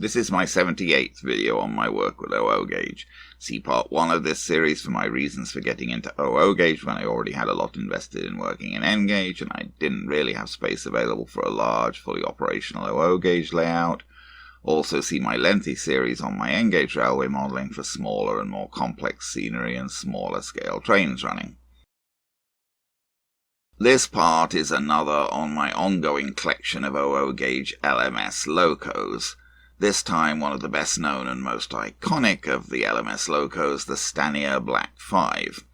This is my 78th video on my work with OO gauge. See part 1 of this series for my reasons for getting into OO gauge when I already had a lot invested in working in N gauge and I didn't really have space available for a large, fully operational OO gauge layout. Also see my lengthy series on my N gauge railway modelling for smaller and more complex scenery and smaller scale trains running. This part is another on my ongoing collection of OO gauge LMS locos. This time one of the best known and most iconic of the LMS locos, the Stanier Black 5.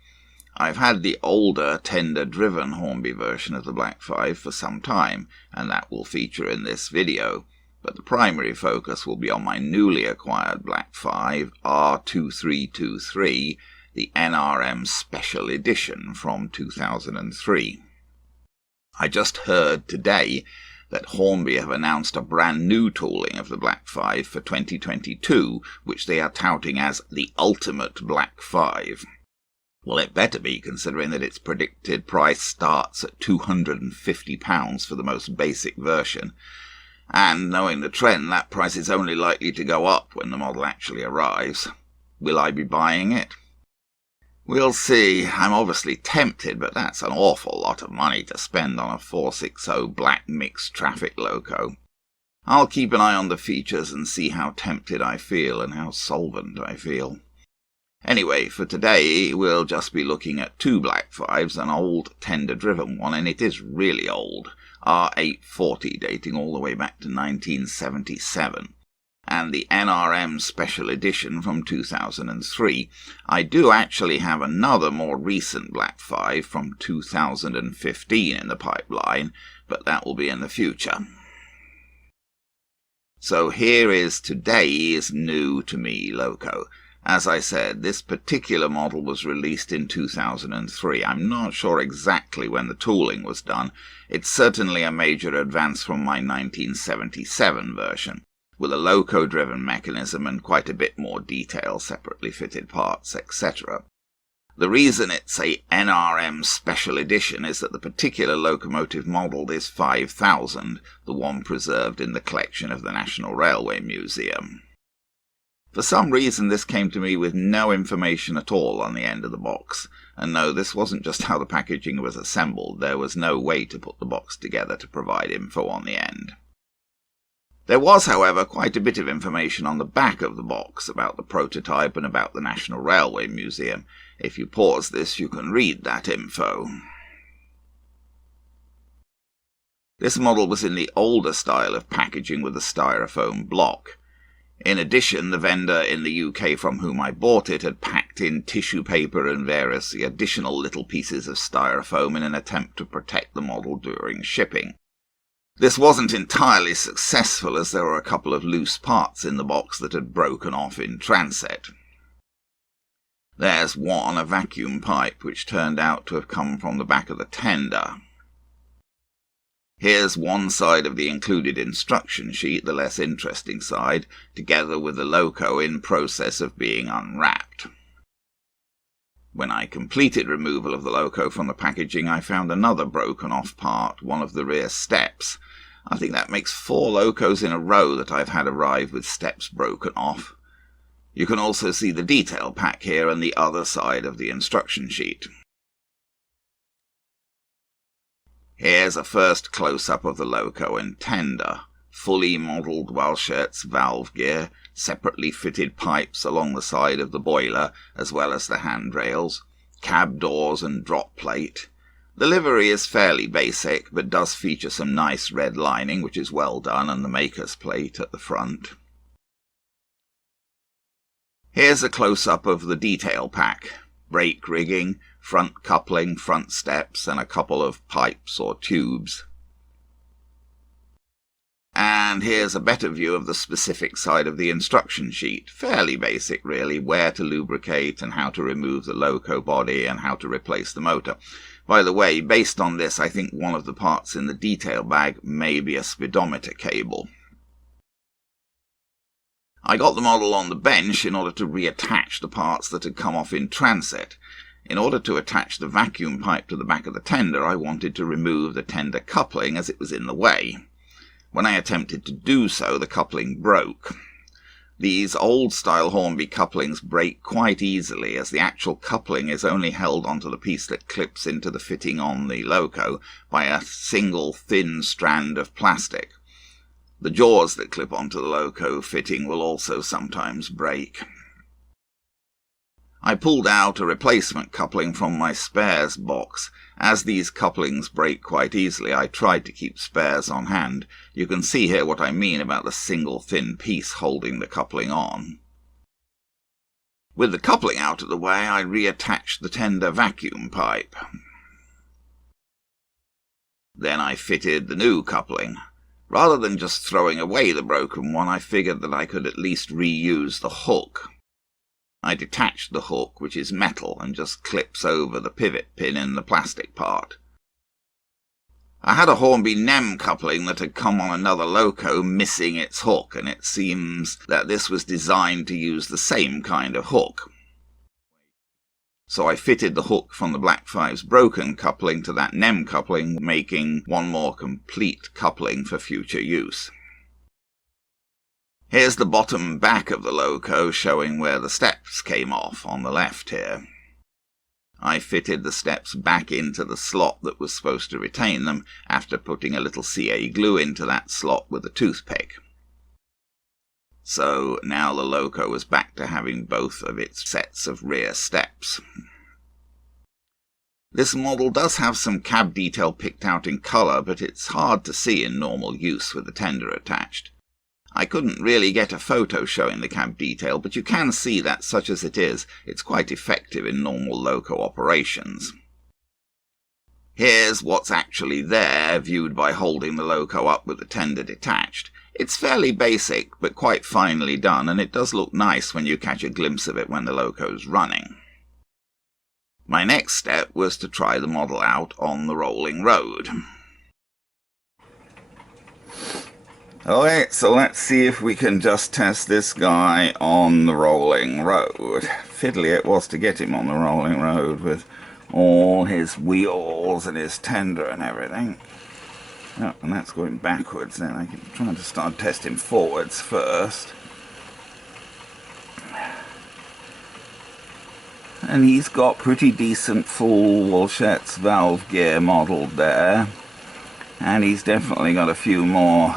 I've had the older tender-driven Hornby version of the Black 5 for some time, and that will feature in this video, but the primary focus will be on my newly acquired Black 5 R2323, the NRM Special Edition from 2003. I just heard today that Hornby have announced a brand new tooling of the Black 5 for 2022, which they are touting as the ultimate Black 5. Well, it better be, considering that its predicted price starts at £250 for the most basic version, and knowing the trend, that price is only likely to go up when the model actually arrives. Will I be buying it? We'll see. I'm obviously tempted, but that's an awful lot of money to spend on a 460 black mixed traffic loco. I'll keep an eye on the features and see how tempted I feel and how solvent I feel. Anyway, for today, we'll just be looking at two Black 5s, an old tender-driven one, and it is really old, R840, dating all the way back to 1977. And the NRM Special Edition from 2003. I do actually have another more recent Black 5 from 2015 in the pipeline, but that will be in the future. So here is today's new to me loco. As I said, this particular model was released in 2003. I'm not sure exactly when the tooling was done. It's certainly a major advance from my 1977 version, with a loco-driven mechanism and quite a bit more detail, separately fitted parts, etc. The reason it's a NRM Special Edition is that the particular locomotive modelled is 5000, the one preserved in the collection of the National Railway Museum. For some reason this came to me with no information at all on the end of the box, and no, this wasn't just how the packaging was assembled. There was no way to put the box together to provide info on the end. There was, however, quite a bit of information on the back of the box about the prototype and about the National Railway Museum. If you pause this, you can read that info. This model was in the older style of packaging with a styrofoam block. In addition, the vendor in the UK from whom I bought it had packed in tissue paper and various additional little pieces of styrofoam in an attempt to protect the model during shipping. This wasn't entirely successful, as there were a couple of loose parts in the box that had broken off in transit. There's one, a vacuum pipe, which turned out to have come from the back of the tender. Here's one side of the included instruction sheet, the less interesting side, together with the loco in process of being unwrapped. When I completed removal of the loco from the packaging, I found another broken off part, one of the rear steps. I think that makes 4 locos in a row that I've had arrive with steps broken off. You can also see the detail pack here and the other side of the instruction sheet. Here's a first close-up of the loco and tender. Fully modelled Welshurt's valve gear, separately fitted pipes along the side of the boiler, as well as the handrails, cab doors and drop plate. The livery is fairly basic, but does feature some nice red lining, which is well done, and the maker's plate at the front. Here's a close-up of the detail pack. Brake rigging, front coupling, front steps, and a couple of pipes or tubes. And here's a better view of the specific side of the instruction sheet. Fairly basic, really, where to lubricate and how to remove the loco body and how to replace the motor. By the way, based on this, I think one of the parts in the detail bag may be a speedometer cable. I got the model on the bench in order to reattach the parts that had come off in transit. In order to attach the vacuum pipe to the back of the tender, I wanted to remove the tender coupling as it was in the way. When I attempted to do so, the coupling broke. These old-style Hornby couplings break quite easily, as the actual coupling is only held onto the piece that clips into the fitting on the loco by a single thin strand of plastic. The jaws that clip onto the loco fitting will also sometimes break. I pulled out a replacement coupling from my spares box. As these couplings break quite easily, I tried to keep spares on hand. You can see here what I mean about the single thin piece holding the coupling on. With the coupling out of the way, I reattached the tender vacuum pipe. Then I fitted the new coupling. Rather than just throwing away the broken one, I figured that I could at least reuse the hook. I detached the hook, which is metal and just clips over the pivot pin in the plastic part. I had a Hornby NEM coupling that had come on another loco missing its hook, and it seems that this was designed to use the same kind of hook. So I fitted the hook from the Black 5's broken coupling to that NEM coupling, making one more complete coupling for future use. Here's the bottom back of the loco showing where the steps came off on the left here. I fitted the steps back into the slot that was supposed to retain them after putting a little CA glue into that slot with a toothpick. So now the loco is back to having both of its sets of rear steps. This model does have some cab detail picked out in colour, but it's hard to see in normal use with the tender attached. I couldn't really get a photo showing the cab detail, but you can see that, such as it is, it's quite effective in normal loco operations. Here's what's actually there, viewed by holding the loco up with the tender detached. It's fairly basic, but quite finely done, and it does look nice when you catch a glimpse of it when the loco's running. My next step was to try the model out on the rolling road. Okay, so let's see if we can just test this guy on the rolling road. Fiddly it was to get him on the rolling road with all his wheels and his tender and everything. Oh, and that's going backwards then. I can try to start testing forwards first. And he's got pretty decent full Walshet's valve gear modelled there. And he's definitely got a few more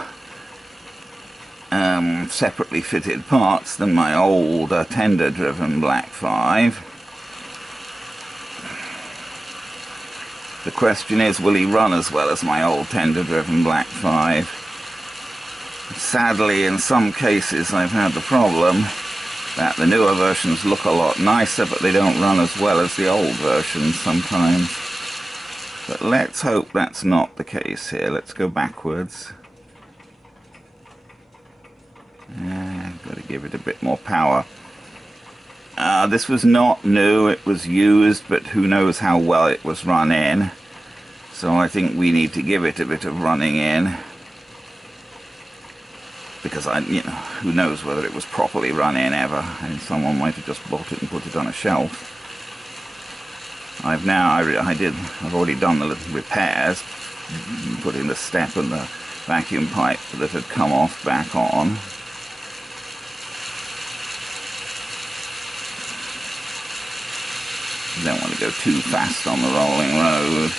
separately fitted parts than my old tender driven Black 5. The question is, will he run as well as my old tender driven Black 5? Sadly, in some cases I've had the problem that the newer versions look a lot nicer, but they don't run as well as the old versions sometimes. But let's hope that's not the case here. Let's go backwards. Got to give it a bit more power. This was not new, it was used, but who knows how well it was run in. So I think we need to give it a bit of running in. Because who knows whether it was properly run in ever, and someone might have just bought it and put it on a shelf. I've already done the little repairs, putting the step and the vacuum pipe that had come off back on. You don't want to go too fast on the rolling road.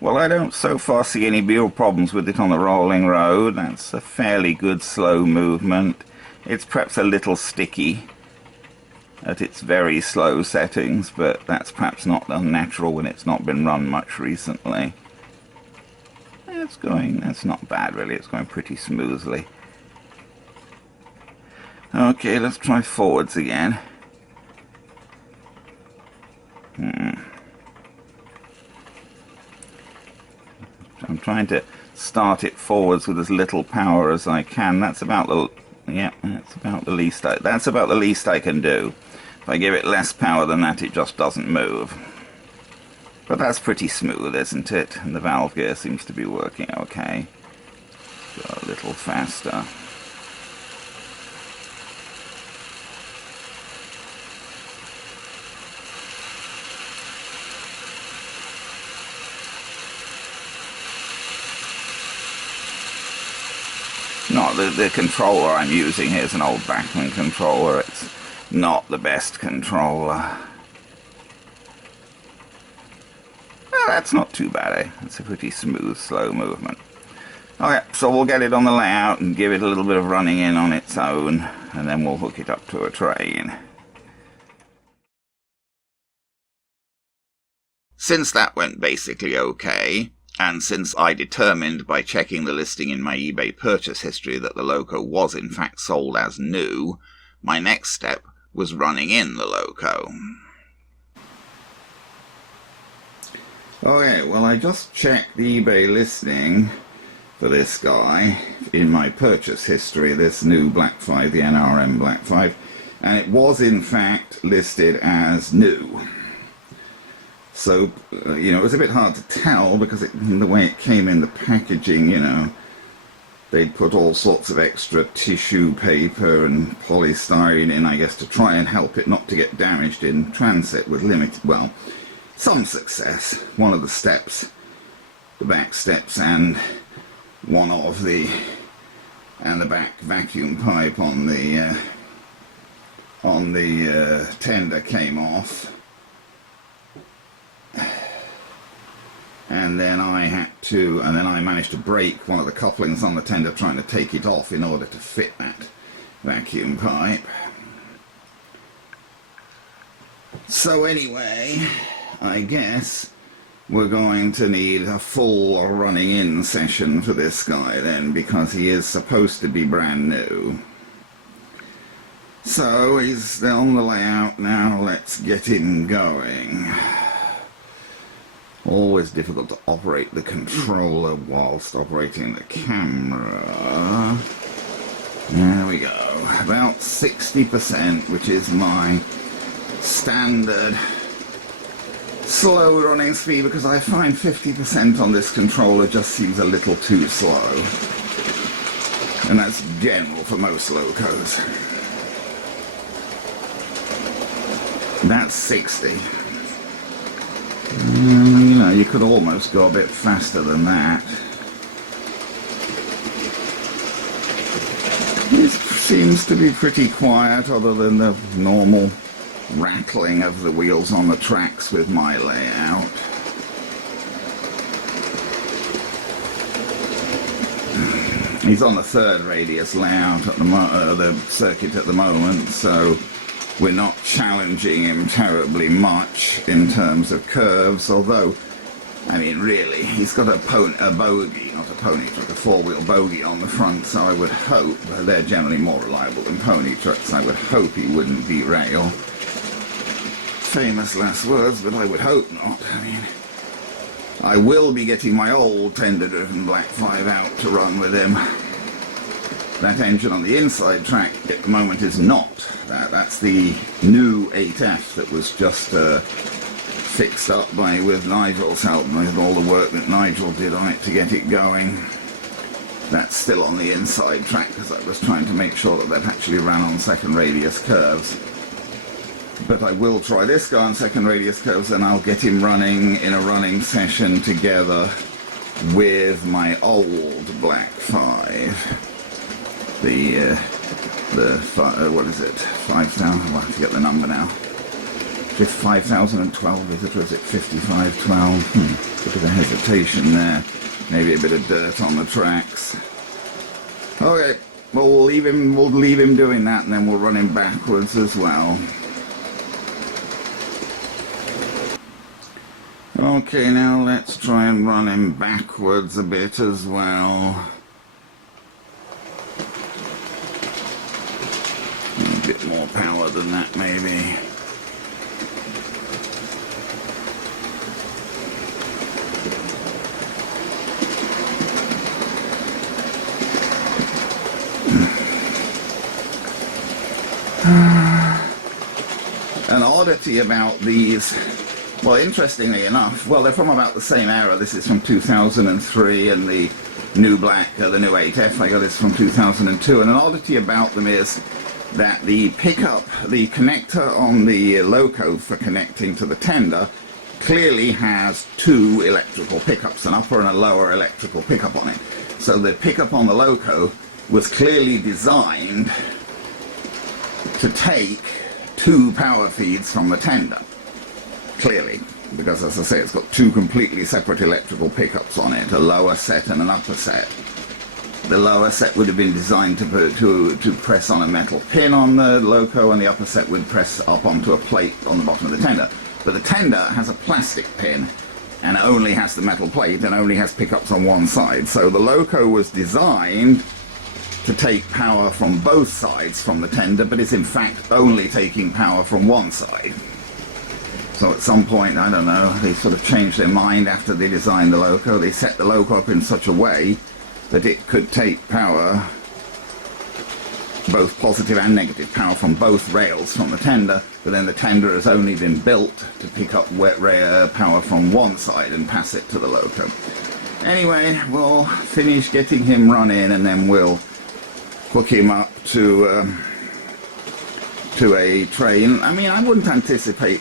Well, I don't so far see any real problems with it on the rolling road. That's a fairly good slow movement. It's perhaps a little sticky at its very slow settings, but that's perhaps not unnatural when it's not been run much recently. That's not bad really, it's going pretty smoothly. Okay, let's try forwards again. I'm trying to start it forwards with as little power as I can. That's about the least I can do. If I give it less power than that, it just doesn't move. But that's pretty smooth, isn't it? And the valve gear seems to be working okay. Go a little faster. Not the controller I'm using here is an old Bachmann controller. It's not the best controller. Well, that's not too bad, eh? It's a pretty smooth, slow movement. Okay, so we'll get it on the layout and give it a little bit of running in on its own, and then we'll hook it up to a train. Since that went basically okay, and since I determined by checking the listing in my eBay purchase history that the Loco was in fact sold as new, my next step was running in the Loco. Okay, well, I just checked the eBay listing for this guy in my purchase history, this new Black 5, the NRM Black 5, and it was in fact listed as new. So, you know, it was a bit hard to tell because the way it came in the packaging, you know, they'd put all sorts of extra tissue paper and polystyrene in, I guess, to try and help it not to get damaged in transit with limited, well, some success. One of the steps, the back steps, and one of the, and the back vacuum pipe on the tender came off. And then I managed to break one of the couplings on the tender trying to take it off in order to fit that vacuum pipe. So anyway, I guess we're going to need a full running in session for this guy then, because he is supposed to be brand new. So he's on the layout now, let's get him going. Always difficult to operate the controller whilst operating the camera. There we go. About 60%, which is my standard slow running speed, because I find 50% on this controller just seems a little too slow. And that's general for most locos. That's 60. You know, you could almost go a bit faster than that. It seems to be pretty quiet, other than the normal rattling of the wheels on the tracks with my layout. He's on the third radius layout at the circuit at the moment, so we're not challenging him terribly much in terms of curves, although, I mean, really, he's got a bogey, not a pony truck, a four-wheel bogey on the front, so I would hope, they're generally more reliable than pony trucks, I would hope he wouldn't derail. Famous last words, but I would hope not. I mean, I will be getting my old tender-driven Black 5 out to run with him. That engine on the inside track at the moment is not. That's the new 8F that was just fixed up with Nigel's help, with all the work that Nigel did on it to get it going. That's still on the inside track because I was trying to make sure that that actually ran on second radius curves. But I will try this guy on second radius curves, and I'll get him running in a running session together with my old Black 5. What is it? 5,000, I'll have to get the number now. 5,012, is it, or is it 5512? Bit of a hesitation there. Maybe a bit of dirt on the tracks. Okay, well, we'll leave him doing that, and then we'll run him backwards as well. Okay, now let's try and run him backwards a bit as well. A bit more power than that, maybe. An oddity about these Well, interestingly enough, well, they're from about the same era. This is from 2003, and the new Black, the new 8F I got is from 2002. And an oddity about them is that the pickup, the connector on the loco for connecting to the tender, clearly has two electrical pickups, an upper and a lower electrical pickup on it. So the pickup on the loco was clearly designed to take two power feeds from the tender. Clearly, because as I say, it's got two completely separate electrical pickups on it, a lower set and an upper set. The lower set would have been designed to press on a metal pin on the loco, and the upper set would press up onto a plate on the bottom of the tender. But the tender has a plastic pin, and it only has the metal plate, and only has pickups on one side. So the loco was designed to take power from both sides from the tender, but is in fact only taking power from one side. So at some point, I don't know, they sort of changed their mind after they designed the loco. They set the loco up in such a way that it could take power, both positive and negative power, from both rails from the tender, but then the tender has only been built to pick up wet power from one side and pass it to the loco. Anyway, we'll finish getting him run in, and then we'll hook him up to a train. I mean, I wouldn't anticipate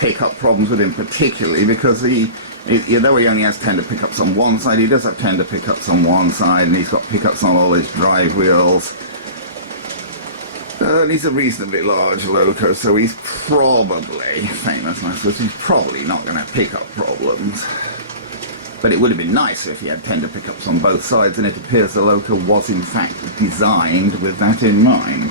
pickup problems with him particularly, because though he only has tender pickups on one side, he does have tender pickups on one side, and he's got pickups on all his drive wheels. And he's a reasonably large loco, so he's probably, famous, he's probably not going to have pickup problems. But it would have been nicer if he had tender pickups on both sides, and it appears the loco was in fact designed with that in mind.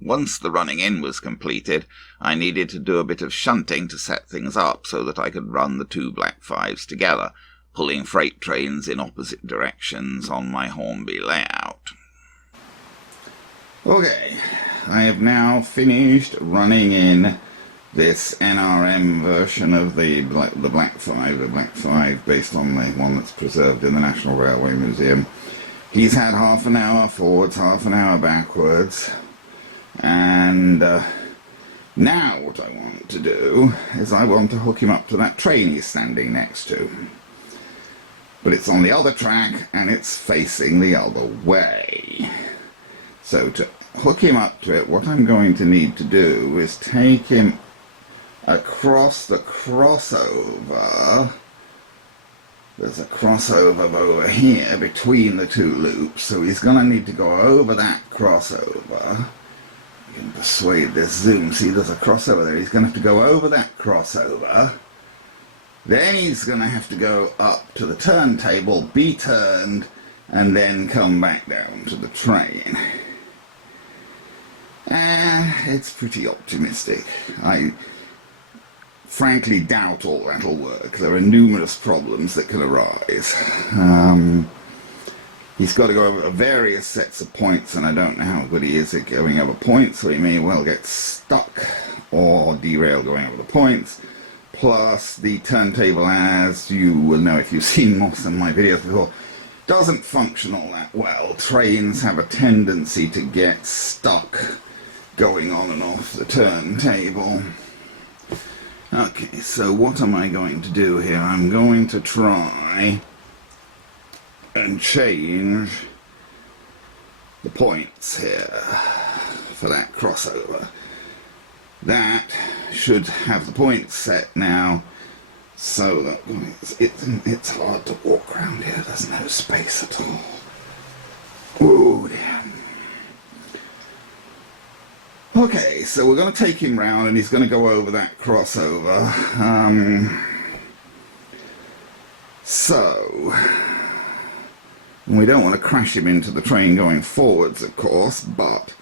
Once the running in was completed, I needed to do a bit of shunting to set things up so that I could run the two Black 5s together, pulling freight trains in opposite directions on my Hornby layout. Okay, I have now finished running in this NRM version of the Black 5, the Black 5 based on the one that's preserved in the National Railway Museum. He's had half an hour forwards, half an hour backwards. And now what I want to do is I want to hook him up to that train he's standing next to. But it's on the other track and it's facing the other way. So to hook him up to it, what I'm going to need to do is take him across the crossover. There's a crossover over here between the two loops, so he's going to need to go over that crossover. I can persuade this zoom. See, there's a crossover there. He's going to have to go over that crossover. Then he's going to have to go up to the turntable, be turned, and then come back down to the train. It's pretty optimistic. I frankly doubt all that'll work. There are numerous problems that can arise. He's got to go over various sets of points, and I don't know how good he is at going over points, so he may well get stuck or derail going over the points. Plus, the turntable, as you will know if you've seen most of my videos before, doesn't function all that well. Trains have a tendency to get stuck going on and off the turntable. Okay, so what am I going to do here? I'm going to try and change the points here for that crossover. That should have the points set now so that it's hard to walk around here. There's no space at all. Oh dear. Okay, so we're going to take him round and he's going to go over that crossover. We don't want to crash him into the train going forwards, of course, but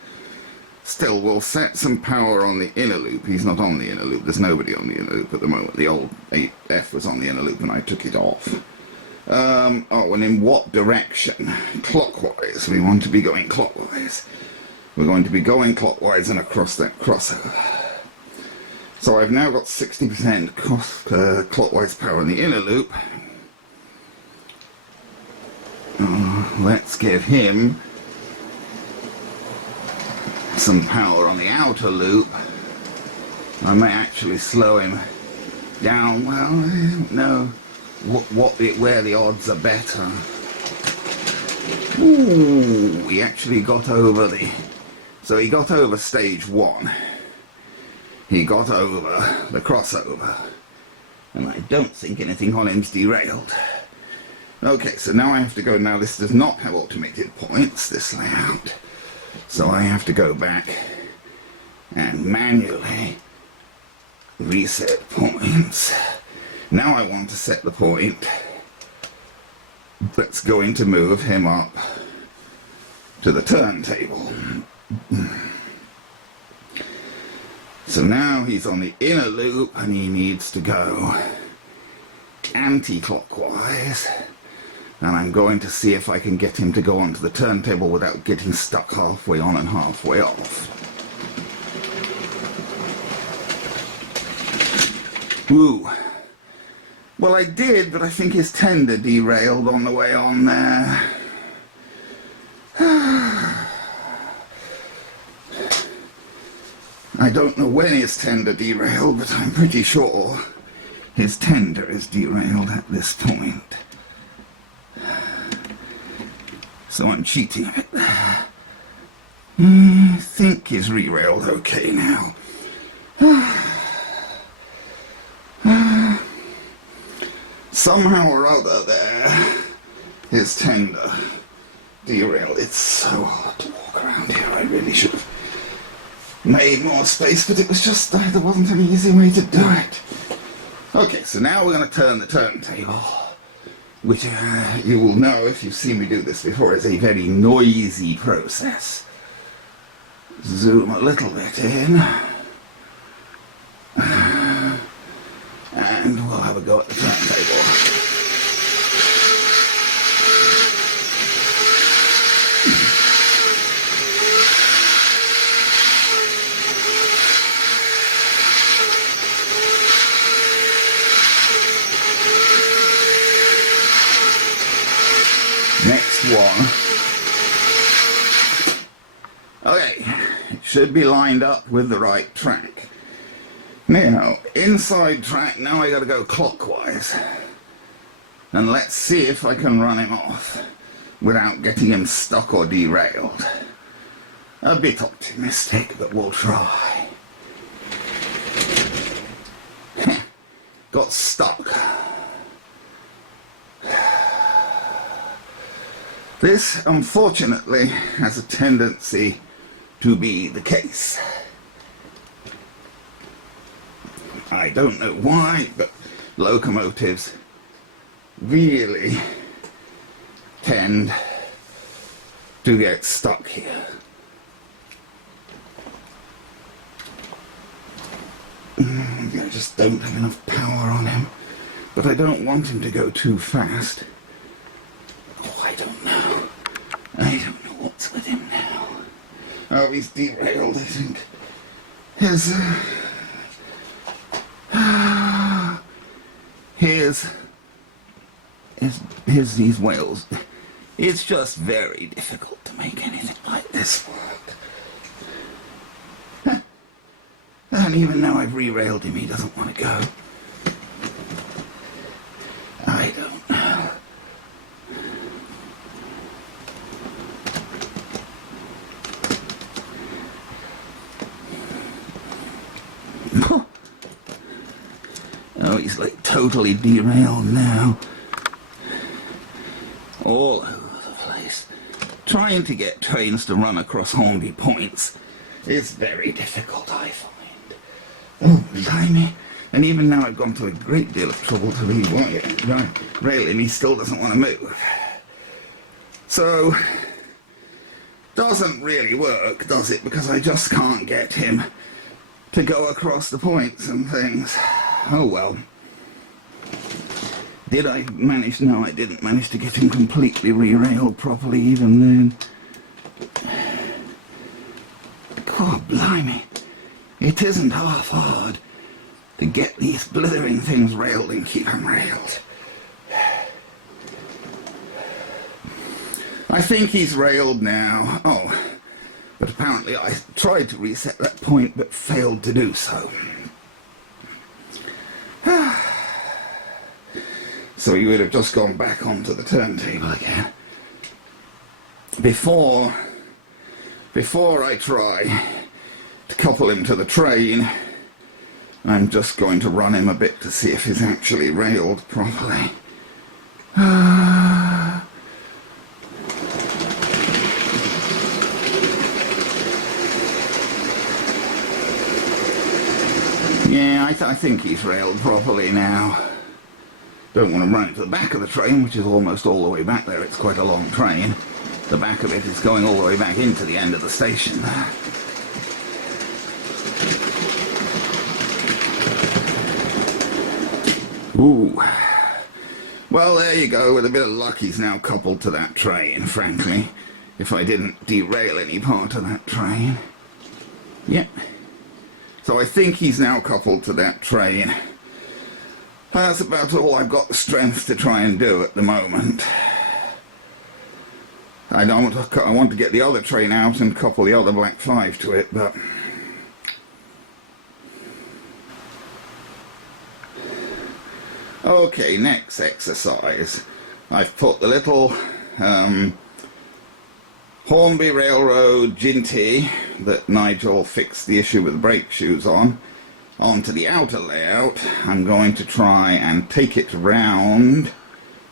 still we'll set some power on the inner loop. He's not on the inner loop. There's nobody on the inner loop at the moment. The old 8F was on the inner loop and I took it off. And in what direction? Clockwise. We want to be going clockwise. We're going to be going clockwise and across that crossover. So I've now got 60% clockwise power in the inner loop. Let's give him some power on the outer loop, I may actually slow him down. Well, I don't know where the odds are better. Ooh, he actually got over so he got over stage 1. He got over the crossover. And I don't think anything on him's derailed. Okay, so now I have to go. Now this does not have automated points, this layout. So I have to go back and manually reset points. Now I want to set the point that's going to move him up to the turntable. So now he's on the inner loop and he needs to go anti-clockwise. And I'm going to see if I can get him to go onto the turntable without getting stuck halfway on and halfway off. Ooh. Well, I did, but I think his tender derailed on the way on there. I don't know when his tender derailed, but I'm pretty sure his tender is derailed at this point. So I'm cheating a bit there. I think he's re-railed okay now. Somehow or other there, his tender derailed. It's so hard to walk around here. I really should have made more space, but it was just, there wasn't any easy way to do it. Okay, so now we're going to turn the turntable, which you will know if you've seen me do this before is a very noisy process. Zoom a little bit in, and we'll have a go at the turntable. Next one. Okay, it should be lined up with the right track. Now, inside track, now I gotta go clockwise. And let's see if I can run him off without getting him stuck or derailed. A bit optimistic, but we'll try. Got stuck. This, unfortunately, has a tendency to be the case. I don't know why, but locomotives really tend to get stuck here. I just don't have enough power on him, but I don't want him to go too fast. Oh, I don't know. I don't know what's with him now. Oh, he's derailed, I think. Here's these whales. It's just very difficult to make anything like this work. And even now I've re-railed him, he doesn't want to go. I don't know. Oh, he's like totally derailed now. All over the place. Trying to get trains to run across Hornby points is very difficult, I find. Oh, blimey. And even now I've gone to a great deal of trouble to re-rail him, he still doesn't want to move. So, doesn't really work, does it? Because I just can't get him to go across the points and things. Oh well. Did I manage? No, I didn't manage to get him completely re-railed properly even then. God blimey. It isn't half hard to get these blithering things railed and keep them railed. I think he's railed now. Oh, But apparently I tried to reset that point but failed to do so. So he would have just gone back onto the turntable again. Before I try to couple him to the train, I'm just going to run him a bit to see if he's actually railed properly. Yeah, I think he's railed properly now. Don't want to run it to the back of the train, which is almost all the way back there. It's quite a long train. The back of it is going all the way back into the end of the station there. Ooh. Well, there you go. With a bit of luck, he's now coupled to that train, frankly. If I didn't derail any part of that train. Yep. So I think he's now coupled to that train. That's about all I've got the strength to try and do at the moment. I want to get the other train out and couple the other Black 5 to it, but... Okay, next exercise. I've put the little Hornby Railroad Ginty that Nigel fixed the issue with brake shoes on, onto the outer layout. I'm going to try and take it round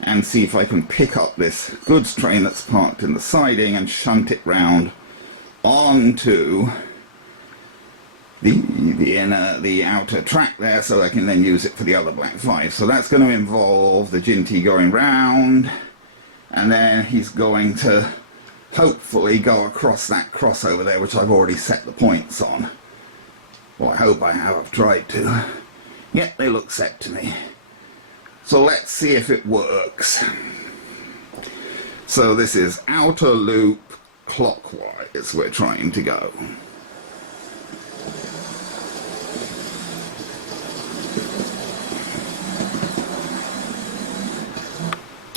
and see if I can pick up this goods train that's parked in the siding and shunt it round onto the outer track there, so I can then use it for the other Black 5. So that's going to involve the Ginty going round, and then he's going to hopefully go across that crossover there, which I've already set the points on. Well, I hope I have. I've tried to. Yep, they look set to me. So let's see if it works. So this is outer loop clockwise we're trying to go.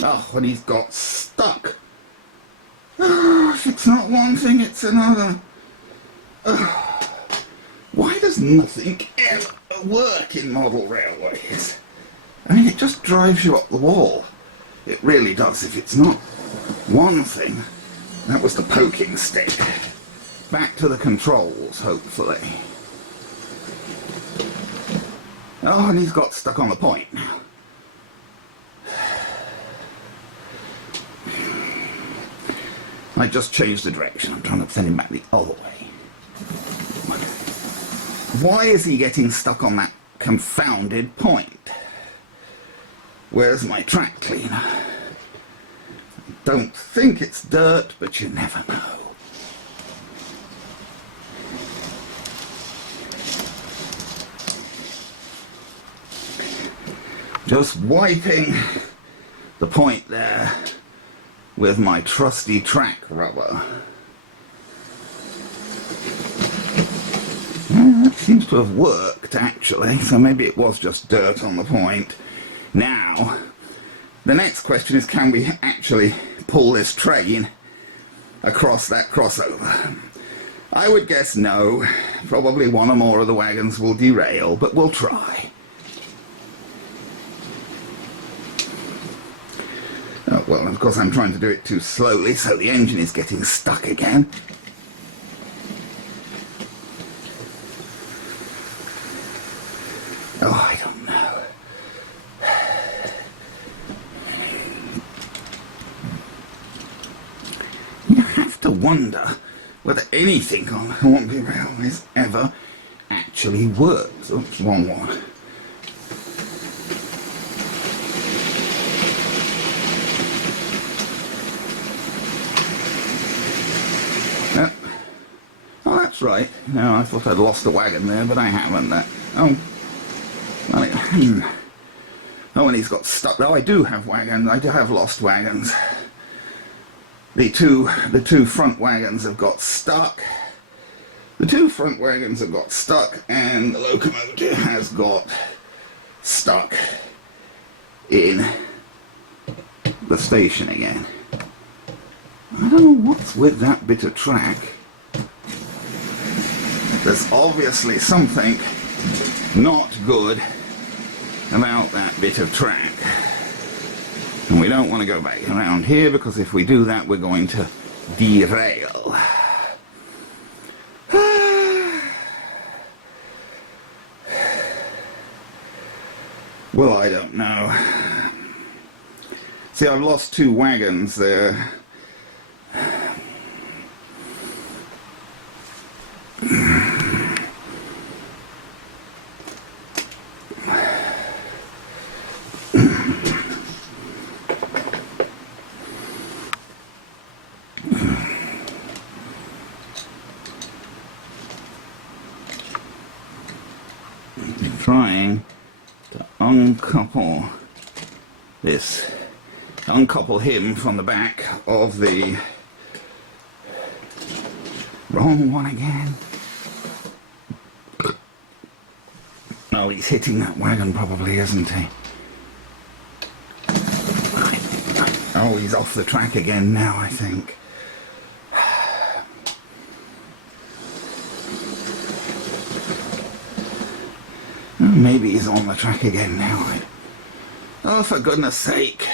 Oh, and he's got stuck. Oh, if it's not one thing, it's another. Why does nothing ever work in model railways? I mean, it just drives you up the wall. It really does. If it's not one thing, that was the poking stick. Back to the controls, hopefully. Oh, and he's got stuck on the point now. I just changed the direction. I'm trying to send him back the other way. Why is he getting stuck on that confounded point? Where's my track cleaner? Don't think it's dirt, but you never know. Just wiping the point there with my trusty track rubber. Yeah, that seems to have worked, actually, so maybe it was just dirt on the point. Now, the next question is, can we actually pull this train across that crossover? I would guess no. Probably one or more of the wagons will derail, but we'll try. Oh, well, of course I'm trying to do it too slowly, so the engine is getting stuck again. Oh, I don't know. You have to wonder whether anything on Hornby Railways ever actually works. Oops, wrong one. Oh, that's right. No, I thought I'd lost a wagon there, but I haven't. Oh, oh, and he's got stuck. Oh, I do have wagons. I do have lost wagons. The two front wagons have got stuck. The two front wagons have got stuck, and the locomotive has got stuck in the station again. I don't know what's with that bit of track. There's obviously something not good about that bit of track. And we don't want to go back around here, because if we do that, we're going to derail. Well, I don't know. See, I've lost 2 wagons there. Trying to uncouple this, uncouple him from the back of the wrong one again. Oh, he's hitting that wagon probably, isn't he? Oh, he's off the track again now, I think. Maybe he's on the track again now. Oh, for goodness sake.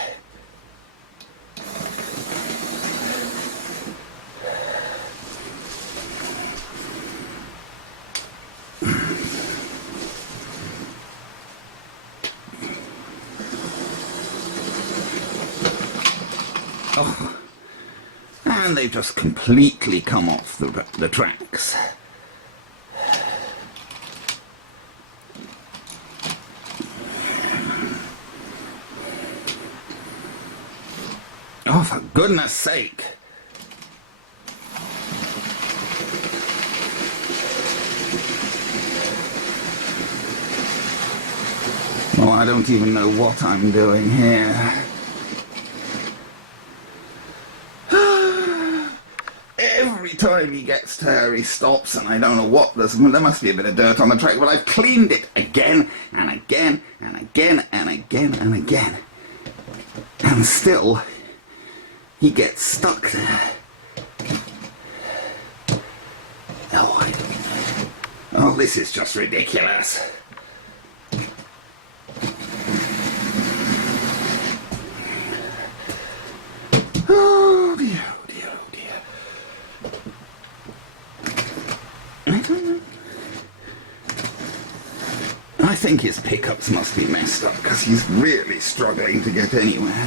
Oh, and they've just completely come off the tracks. Oh, for goodness sake. Well, I don't even know what I'm doing here. Every time he gets to her, he stops, and I don't know what. There must be a bit of dirt on the track, but I've cleaned it again and again and again and again and again. And still, he gets stuck there. Oh, I don't know. Oh, this is just ridiculous. Oh dear, oh dear, oh dear. I don't know. I think his pickups must be messed up, because he's really struggling to get anywhere.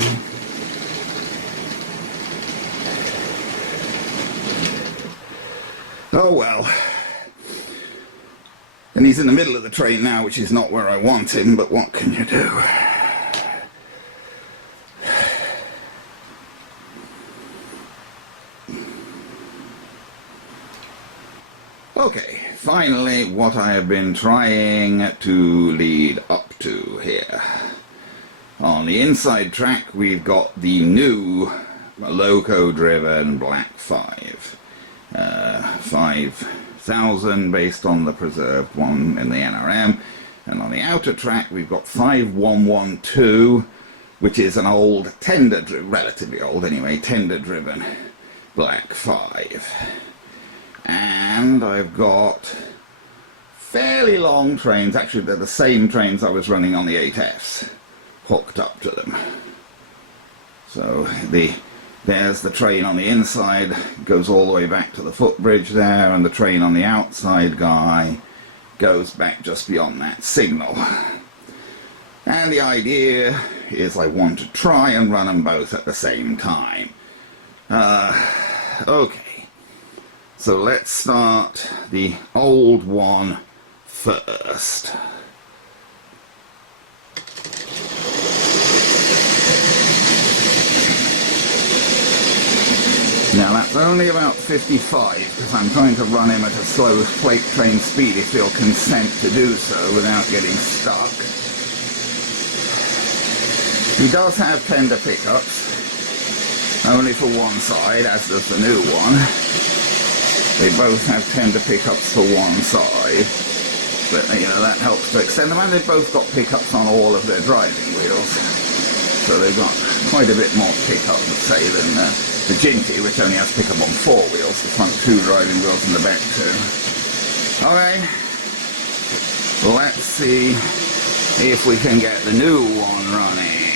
Oh well. And he's in the middle of the train now, which is not where I want him, but what can you do? Okay, finally what I have been trying to lead up to here. On the inside track we've got the new loco-driven Black 5. 5,000 based on the preserved one in the NRM, and on the outer track we've got 5112, which is an old relatively old anyway, tender driven Black 5. And I've got fairly long trains, actually they're the same trains I was running on the 8Fs, hooked up to them. So there's the train on the inside, goes all the way back to the footbridge there, and the train on the outside guy goes back just beyond that signal. And the idea is I want to try and run them both at the same time. Okay, so let's start the old one first. Now that's only about 55, because I'm trying to run him at a slow freight train speed if he'll consent to do so without getting stuck. He does have tender pickups, only for one side, as does the new one. They both have tender pickups for one side, but you know, that helps to extend them, and they've both got pickups on all of their driving wheels. So they've got quite a bit more pickup, say, than the Ginty, which only has pickup on 4 wheels, the front 2 driving wheels and the back 2. Okay, let's see if we can get the new one running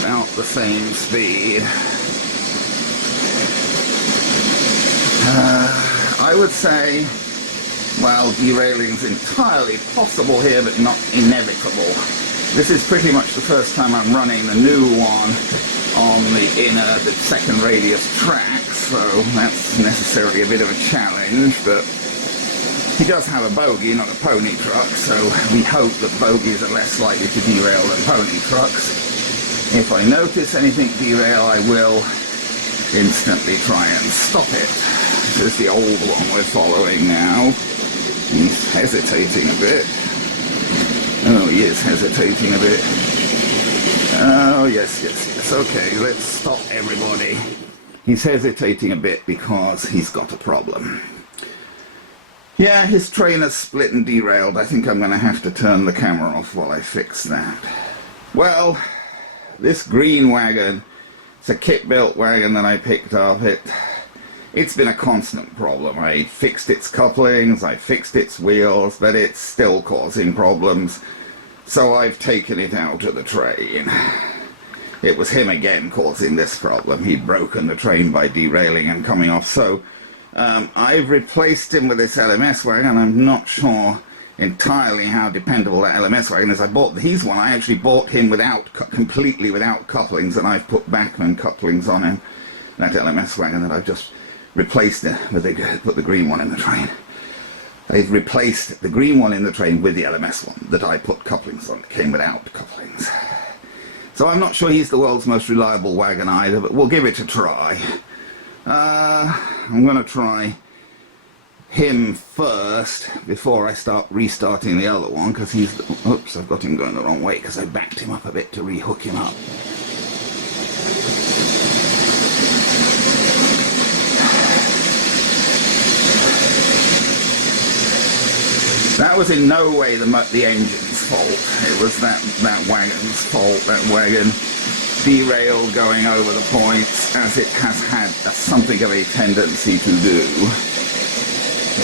about the same speed. I would say, well, derailing is entirely possible here, but not inevitable. This is pretty much the first time I'm running the new one on the second radius track, so that's necessarily a bit of a challenge, but he does have a bogie, not a pony truck, so we hope that bogies are less likely to derail than pony trucks. If I notice anything derail, I will instantly try and stop it. This is the old one we're following now. He's hesitating a bit. Oh, he is hesitating a bit. Oh, yes. Okay, let's stop everybody. He's hesitating a bit because he's got a problem. Yeah, his train has split and derailed. I think I'm going to have to turn the camera off while I fix that. Well, this green wagon, it's a kit-built wagon that I picked up. It's been a constant problem. I fixed its couplings, I fixed its wheels, but it's still causing problems. So I've taken it out of the train. It was him again causing this problem. He'd broken the train by derailing and coming off. So I've replaced him with this LMS wagon. I'm not sure entirely how dependable that LMS wagon is. I actually bought him completely without couplings, and I've put Bachmann couplings on him. That LMS wagon that I've just replaced where they put the green one in the train. They've replaced the green one in the train with the LMS one that I put couplings on. It came without couplings. So I'm not sure he's the world's most reliable wagon either, but we'll give it a try. I'm going to try him first before I start restarting the other one, because oops, I've got him going the wrong way because I backed him up a bit to rehook him up. That was in no way the engine's fault. It was that wagon's fault. That wagon derailed going over the points, as it has had something of a tendency to do.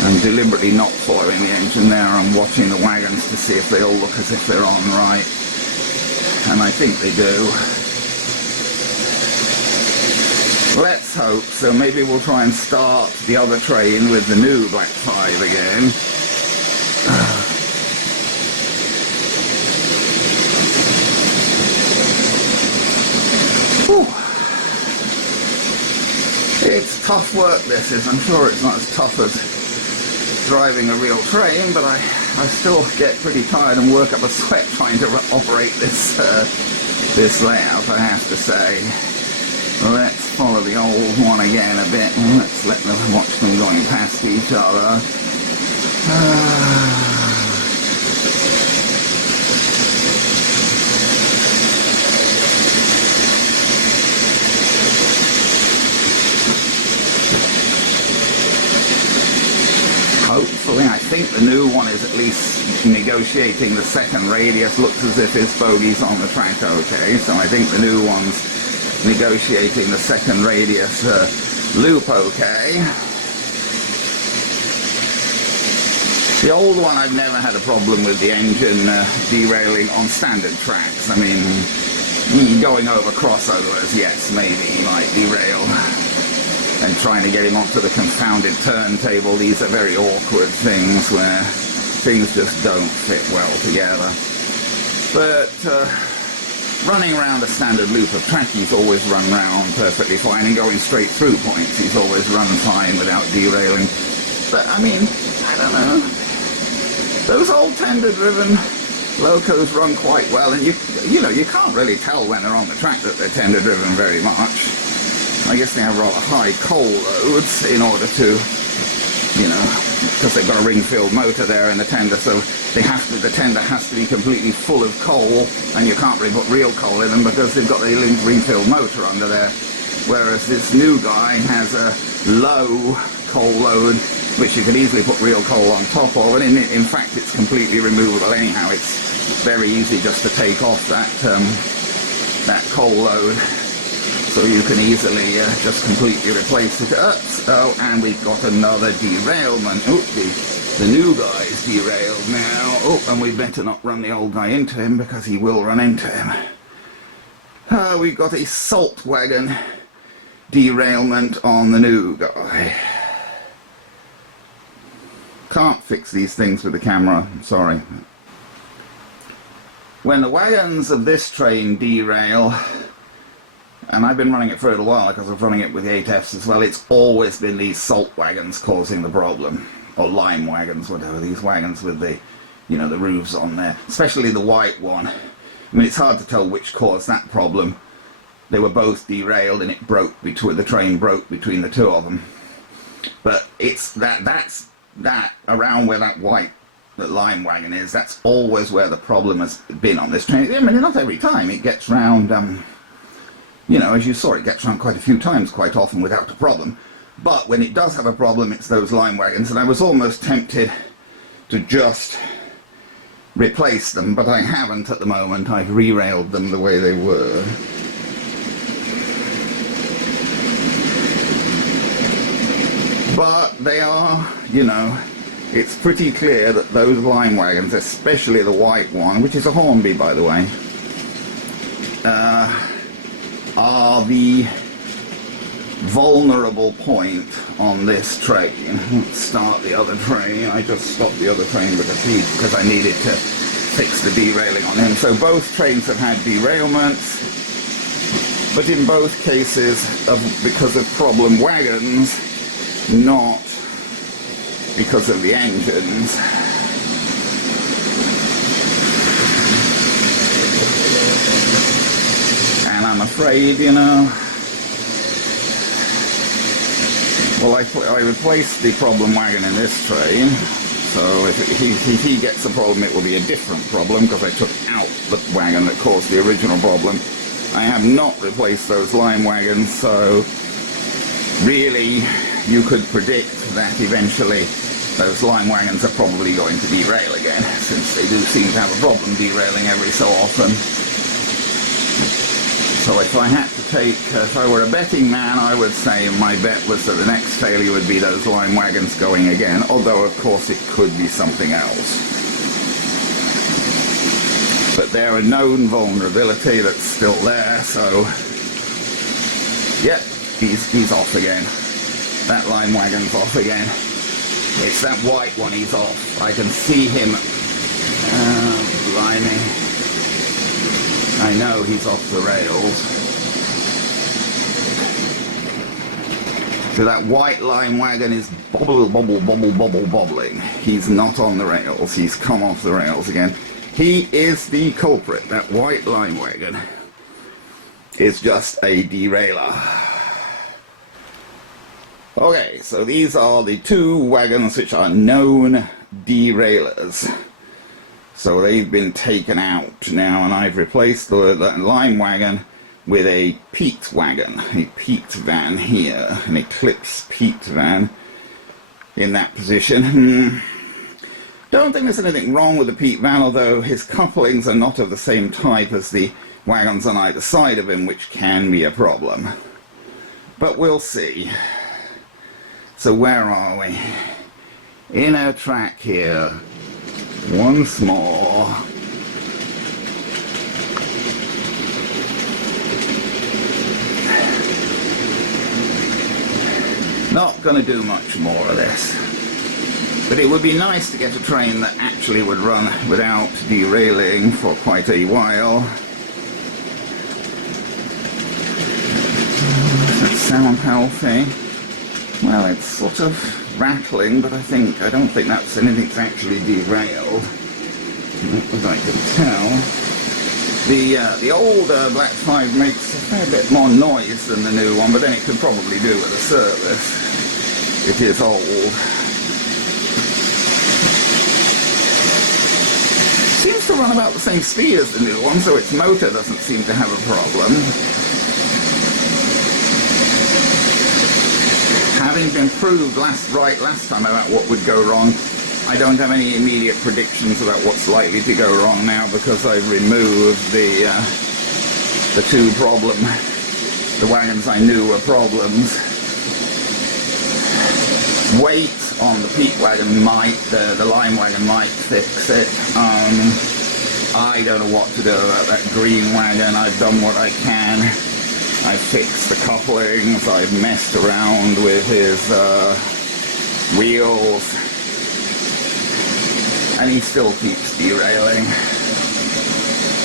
I'm deliberately not following the engine there. I'm watching the wagons to see if they all look as if they're on right. And I think they do. Let's hope. So maybe we'll try and start the other train with the new Black 5 again. It's tough work, this is. I'm sure it's not as tough as driving a real train, but I still get pretty tired and work up a sweat trying to operate this layout, I have to say. Let's follow the old one again a bit, and let's watch them going past each other. Hopefully, I think the new one is at least negotiating the second radius. Looks as if his bogey's on the track okay, so I think the new one's negotiating the second radius loop okay. The old one, I've never had a problem with the engine derailing on standard tracks. I mean, going over crossovers, yes, maybe he might derail. And trying to get him onto the confounded turntable, these are very awkward things where things just don't fit well together. But running around a standard loop of track, he's always run round perfectly fine, and going straight through points, he's always run fine without derailing. But I mean, I don't know. Those old tender-driven locos run quite well, and you know, you can't really tell when they're on the track that they're tender-driven very much. I guess they have rather high coal loads in order to, you know, because they've got a ring-filled motor there in the tender, so the tender has to be completely full of coal, and you can't really put real coal in them because they've got the ring-filled motor under there. Whereas this new guy has a low coal load, which you could easily put real coal on top of, and in fact it's completely removable anyhow. It's very easy just to take off that coal load. so you can easily just completely replace it up. Oh, and we've got another derailment. Oh, the new guy's derailed now. Oh, and we better not run the old guy into him, because he will run into him. We've got a salt wagon derailment on the new guy. Can't fix these things with the camera, I'm sorry. When the wagons of this train derail, and I've been running it for a little while because I was running it with the 8Fs as well, it's always been these salt wagons causing the problem. Or lime wagons, whatever, these wagons with the, you know, the roofs on there. Especially the white one. I mean, it's hard to tell which caused that problem. They were both derailed and it broke between, the train broke between the two of them. But it's that's around where that lime wagon is, that's always where the problem has been on this train. I mean, not every time. It gets round, you know, as you saw, it gets round quite a few times, quite often without a problem. But when it does have a problem, it's those lime wagons, and I was almost tempted to just replace them, but I haven't at the moment. I've re-railed them the way they were. But they are, you know, it's pretty clear that those lime wagons, especially the white one, which is a Hornby by the way, are the vulnerable point on this train. Let's start the other train. I just stopped the other train because I needed to fix the derailing on him. So both trains have had derailments, but in both cases because of problem wagons, not because of the engines. And I'm afraid, you know, well, I replaced the problem wagon in this train, so if he gets a problem, it will be a different problem, because I took out the wagon that caused the original problem. I have not replaced those lime wagons, so really you could predict that eventually those lime wagons are probably going to derail again, since they do seem to have a problem derailing every so often. So if I had to take, if I were a betting man, I would say my bet was that the next failure would be those lime wagons going again, although of course it could be something else. But they're a known vulnerability that's still there, so yep, he's off again. That lime wagon's off again. It's that white one he's off. I can see him. Blimey. I know he's off the rails. So that white lime wagon is bobbling. He's not on the rails. He's come off the rails again. He is the culprit. That white lime wagon is just a derailer. Okay, so these are the two wagons which are known derailers. So they've been taken out now, and I've replaced the lime wagon with a peat wagon, a peat van here, an Eclipse peat van in that position. Don't think there's anything wrong with the peat van, although his couplings are not of the same type as the wagons on either side of him, which can be a problem. But we'll see. So where are we? Inner track here. Once more. Not going to do much more of this. But it would be nice to get a train that actually would run without derailing for quite a while. Does that sound healthy? Well, it's sort of rattling, but I don't think that's anything that's actually derailed, as I can tell. The old Black 5 makes a fair bit more noise than the new one, but then it could probably do with a service. It is old. Seems to run about the same speed as the new one, so its motor doesn't seem to have a problem. Having been proved last time about what would go wrong, I don't have any immediate predictions about what's likely to go wrong now, because I've removed the two problem the wagons I knew were problems. Weight on the peak wagon might, the line wagon might fix it. I don't know what to do about that green wagon. I've done what I can. I've fixed the couplings, I've messed around with his wheels, and he still keeps derailing.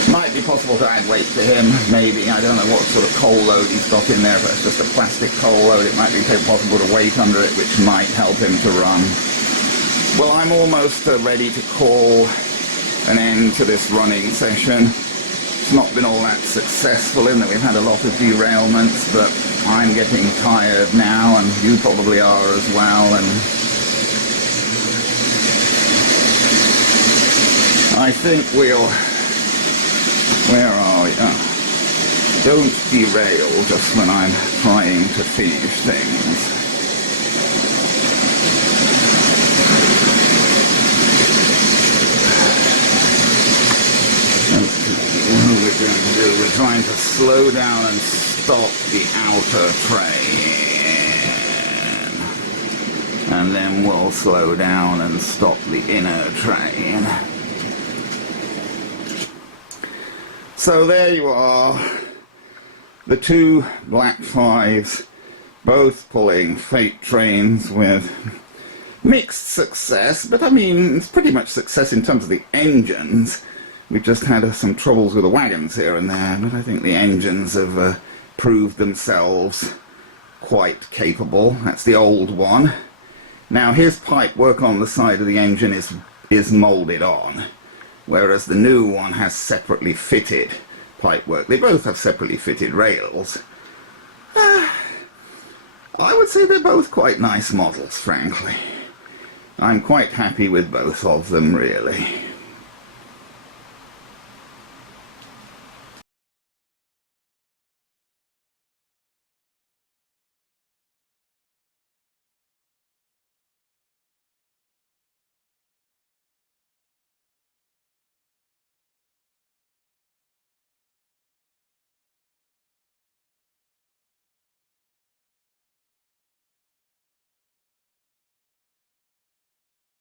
Might be possible to add weight to him, maybe. I don't know what sort of coal load he's got in there. If it's just a plastic coal load, it might be possible to weight under it, which might help him to run. Well, I'm almost ready to call an end to this running session. It's not been all that successful in that we've had a lot of derailments, but I'm getting tired now, and you probably are as well, and I think we'll... Where are we? Oh. Don't derail just when I'm trying to finish things. What are we going to do? We're trying to slow down and stop the outer train. And then we'll slow down and stop the inner train. So there you are, the two Black 5s, both pulling freight trains with mixed success, but I mean, it's pretty much success in terms of the engines. We've just had some troubles with the wagons here and there, but I think the engines have proved themselves quite capable. That's the old one. Now his pipe work on the side of the engine is moulded on, whereas the new one has separately fitted pipework. They both have separately fitted rails. I would say they're both quite nice models, frankly. I'm quite happy with both of them, really.